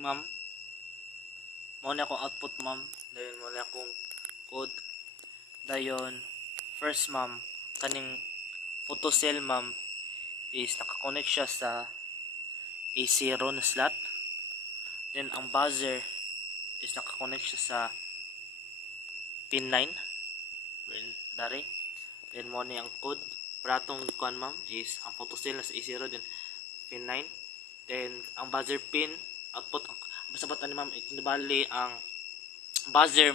ma'am. Mao na akong output ma'am. Dayon mo na akong code. Dayon first ma'am, kaning photocell ma'am is nakakonect siya sa A0 na slot. Then ang buzzer is nakakonect siya sa pin 9. Dari. Then mo na ang code. Pratong kuan ma'am is ang photocell na sa A0 then pin 9. Then ang buzzer pin output basta ni ma'am itinabali ang buzzer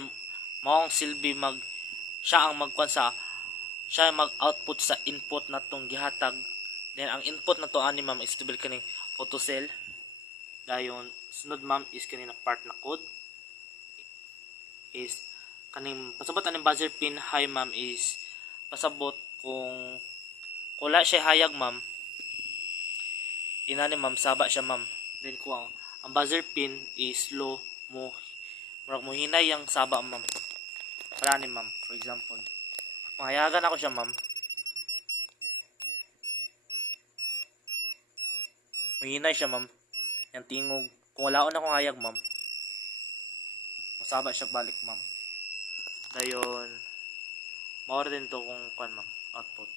maong silbi siya ang mag-output sa input na tong gihatag. Then ang input na to ani ma'am is tubel kaning photocell. Dayon sunod ma'am is kaning part na code is kaning pasabot aning buzzer pin high ma'am is pasabot kung wala siya hayag ma'am inani ma'am saba siya ma'am. Then kung ang buzzer pin is low mo hinay ang saba ma'am. Para ni ma'am, for example. Mahayagan ako siya ma'am. Mahinay siya ma'am. Yang tingog. Kung wala akong hayag ma'am, masaba siya balik ma'am. Dayon, mawala din to kung kuan ma'am, output.